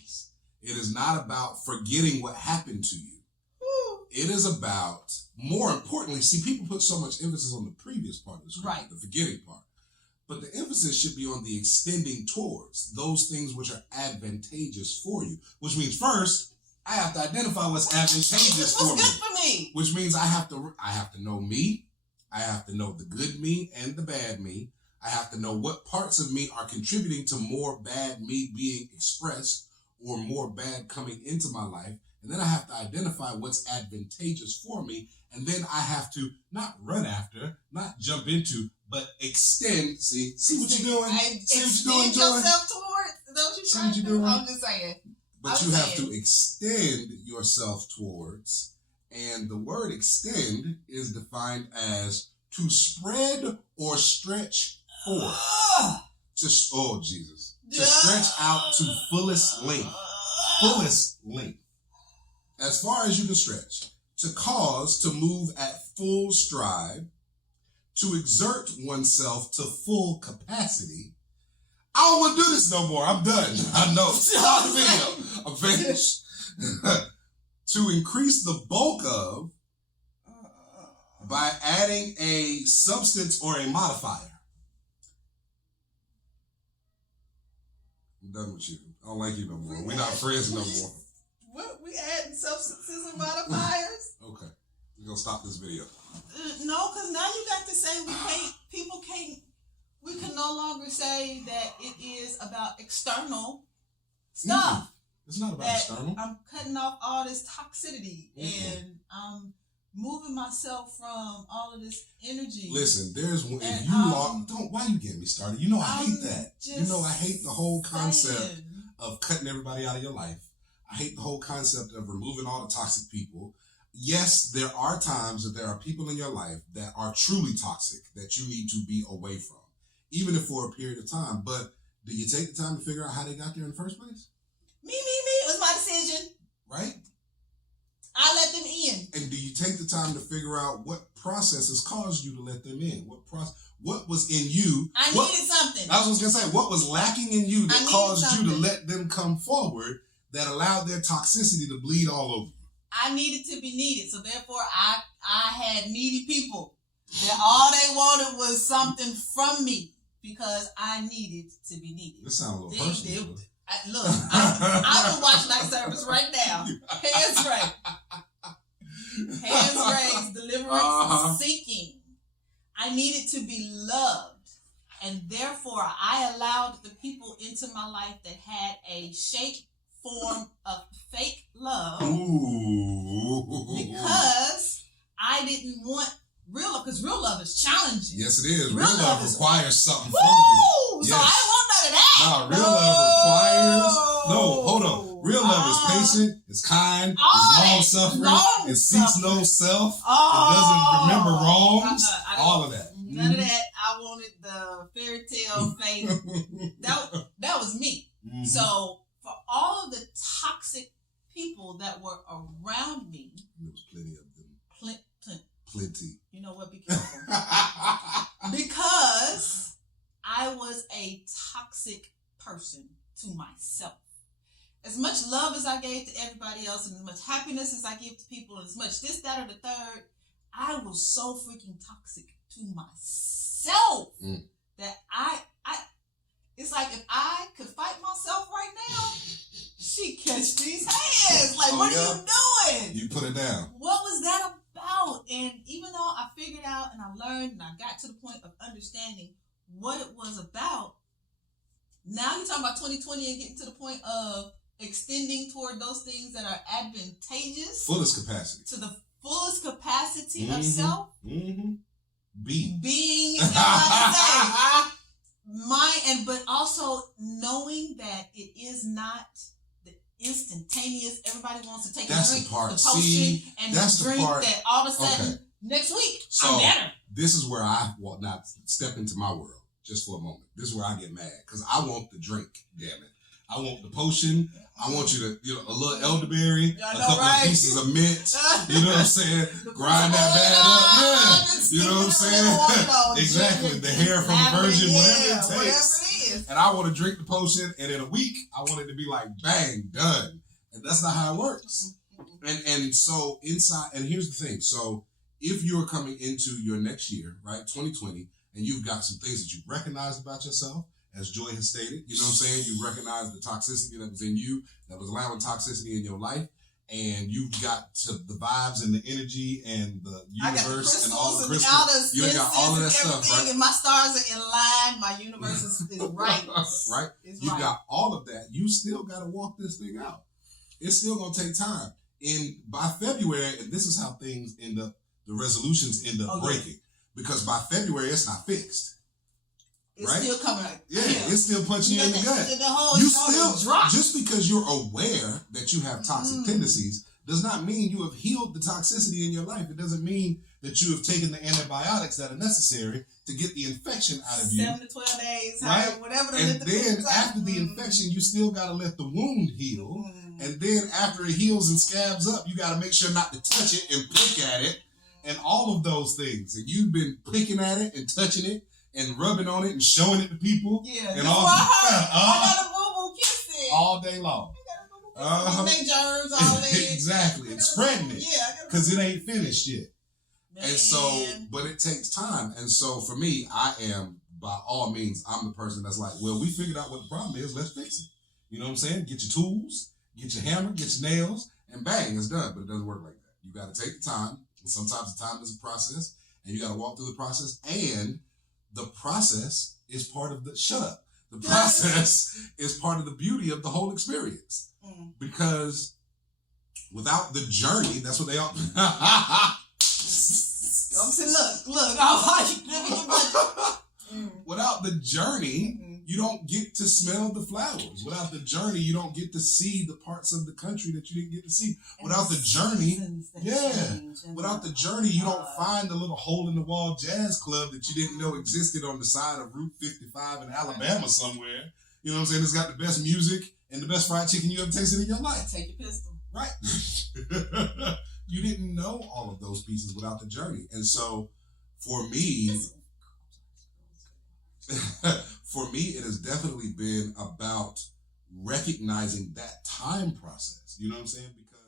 things. It is not about forgetting what happened to you. It is about, more importantly, see, people put so much emphasis on the previous part of the script, right, the forgetting part. But the emphasis should be on the extending towards those things which are advantageous for you. Which means first, I have to identify what's advantageous for me. What's good for me? Which means I have to know me. I have to know the good me and the bad me. I have to know what parts of me are contributing to more bad me being expressed or more bad coming into my life. And then I have to identify what's advantageous for me. And then I have to not run after, not jump into, but extend. See what you're doing? See what you're doing, Joy? Yourself towards. Don't you try to do? I'm just saying. But you have to extend yourself towards. And the word extend is defined as to spread or stretch forth. Just, oh, Jesus. To stretch out to fullest length. Fullest length. As far as you can stretch. To cause, to move at full stride. To exert oneself to full capacity. I don't want to do this no more. I'm done. I know. Stop the video. I'm finished. To increase the bulk of by adding a substance or a modifier. I'm done with you. I don't like you no more. We're not friends no more. What? We adding substances and modifiers? Okay. We're going to stop this video. No, because now you got to say we can no longer say that it is about external stuff. It's not about external. I'm cutting off all this toxicity and I'm moving myself from all of this energy. Listen, why you get me started? You know I hate that. You know I hate the whole concept of cutting everybody out of your life. I hate the whole concept of removing all the toxic people. Yes, there are times that there are people in your life that are truly toxic that you need to be away from, even if for a period of time. But do you take the time to figure out how they got there in the first place? Me. It was my decision. Right? I let them in. And do you take the time to figure out what processes caused you to let them in? What was in you? I needed something. I was going to say, what was lacking in you that caused you to let them come forward that allowed their toxicity to bleed all over you? I needed to be needed. So therefore, I had needy people that all they wanted was something from me because I needed to be needed. This sounds a little personal. Look, I will watch night service right now. Hands raised. Hands raised. Deliverance seeking. I needed to be loved. And therefore, I allowed the people into my life that had a shape, form of fake love. Ooh. Because I didn't want real love, because real love is challenging. Yes, it is. Real love requires something from you. So I don't want none of that. No, real love requires. No, hold on. Real love is patient, it's kind, it's long-suffering, it seeks no self, it doesn't remember wrongs, all of that. None of that. I wanted the fairy tale fate. That was me. Mm-hmm. So for all of the toxic people that were around me, there was plenty of them. Plenty. You know what? Be careful. Because I was a toxic person to myself. As much love as I gave to everybody else and as much happiness as I give to people and as much this, that, or the third, I was so freaking toxic to myself that I it's like if I could fight myself right now, she catch these hands. Like, what are you doing? You put it down. What was that about? And even though I figured out and I learned and I got to the point of understanding what it was about, now you're talking about 2020 and getting to the point of extending toward those things that are advantageous. Fullest capacity. To the fullest capacity of self. Mm-hmm. Being, but also knowing that it is not the instantaneous. Everybody wants to take a drink, the potion, and the drink that all of a sudden next week I'm better. This is where I will not step into my world just for a moment. This is where I get mad because I want the drink. Damn it. I want the potion. I want you to, a little elderberry, a couple of pieces of mint. You know what I'm saying? Grind that bad up. Yeah. You know what I'm saying? Exactly. The hair from the virgin, whatever it takes. is. And I want to drink the potion, and in a week, I want it to be like, bang, done. And that's not how it works. And so inside, and here's the thing. So if you're coming into your next year, right, 2020, and you've got some things that you recognize about yourself, as Joy has stated, you know what I'm saying? You recognize the toxicity that was in you, that was allowing toxicity in your life, and you've got to the vibes and the energy and the universe and all the crystals. You got all of that stuff, right? And my stars are in line. My universe is right. Right? You got all of that. You still got to walk this thing out. It's still going to take time. And by February, and this is how things end up, the resolutions end up breaking. Because by February, it's not fixed. It's still coming. It's still punching you in the gut. The whole you still, just because you're aware that you have toxic tendencies does not mean you have healed the toxicity in your life. It doesn't mean that you have taken the antibiotics that are necessary to get the infection out of you. 7 to 12 days, right? Whatever. And then after the infection, you still got to let the wound heal. And then after it heals and scabs up, you got to make sure not to touch it and pick at it and all of those things. And you've been picking at it and touching it and rubbing on it and showing it to people. Yeah. And all I got a boo-boo kiss it. All day long. Make germs all day. Exactly. And spreading it. Yeah. Because it ain't finished yet. Man. And so, but it takes time. And so for me, I am, by all means, I'm the person that's like, well, we figured out what the problem is. Let's fix it. You know what I'm saying? Get your tools, get your hammer, get your nails, and bang, it's done. But it doesn't work like that. You got to take the time. And sometimes the time is a process. And you got to walk through the process. And the process is part of the, shut up. The process is part of the beauty of the whole experience. Because without the journey, that's what they all... Without the journey, you don't get to smell the flowers. Without the journey, you don't get to see the parts of the country that you didn't get to see. Without the journey, without the journey, you don't find the little hole-in-the-wall jazz club that you didn't know existed on the side of Route 55 in Alabama somewhere. You know what I'm saying? It's got the best music and the best fried chicken you ever tasted in your life. Take your pistol. Right. You didn't know all of those pieces without the journey. And so, for me, it has definitely been about recognizing that time process. You know what I'm saying? Because